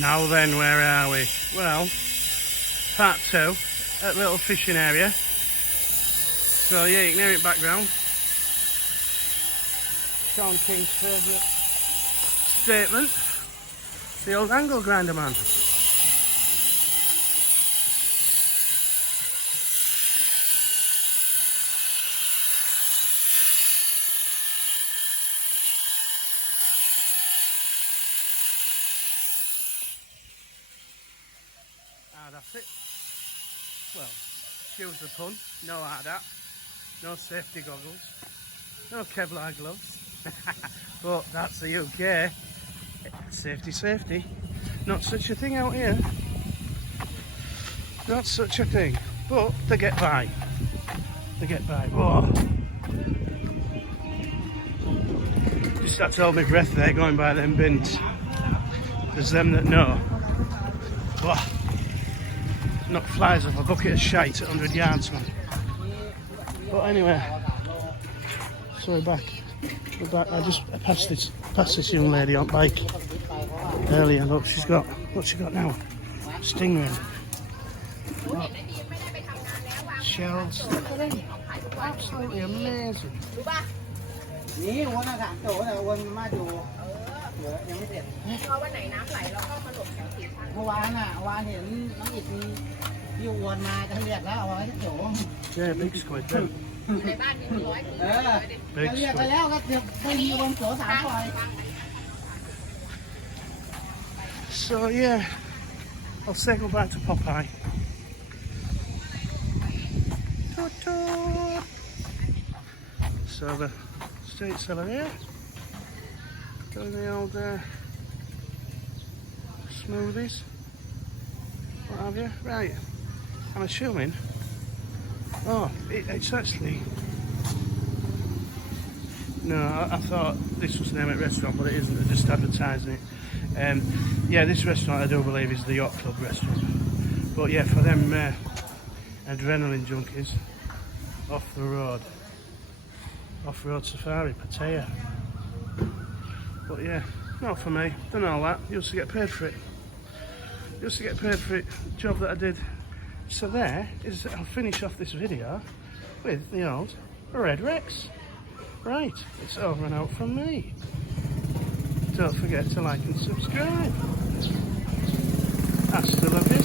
Now then, where are we? Well, part 2 at little fishing area. So yeah, you can hear it background. Sean King's favourite statement, the old angle grinder man. Hard at it. Well, excuse the pun, no hard at, no safety goggles, no Kevlar gloves. But that's the UK. Safety, safety. Not such a thing out here. Not such a thing. But they get by. They get by. Whoa. Just had to hold my breath there going by them bins. There's them that know. Whoa. Knock flies off a bucket of shite at 100 yards, man. But anyway. Sorry, back. I just passed this young lady on bike earlier. Look, what's she got now? Stingray. Look. Shells. Absolutely amazing. นี่วันอากาศโตแต่วันมาดูยังไม่เสร็จพอวันไหนน้ำไหลเราก็มาหลบแถวสีชันเมื่อวานเห็นน้องอิดมีพี่วนมาจะเรียกแล้วเอาไว้ที่โจม Yeah, big squid too. ในบ้านมี100 ก็เรียกไปแล้วก็เดี๋ยวไปมีวนโจ3 ปล่อย So yeah, I'll say goodbye to Popeye. Toot toot. So the street seller here, doing the old smoothies, what have you. Right, I'm assuming, it's actually, no, I thought this was the name of the restaurant, but it isn't, they're just advertising it. Yeah, this restaurant I do believe is the Yacht Club restaurant, but yeah, for them adrenaline junkies, off the road. Off-road safari, Pattaya. But yeah, not for me. Done all that. Used to get paid for it. Used to get paid for it. Job that I did. So there is. I'll finish off this video with the old Red Rex. Right, it's over and out from me. Don't forget to like and subscribe. Hasta la vista.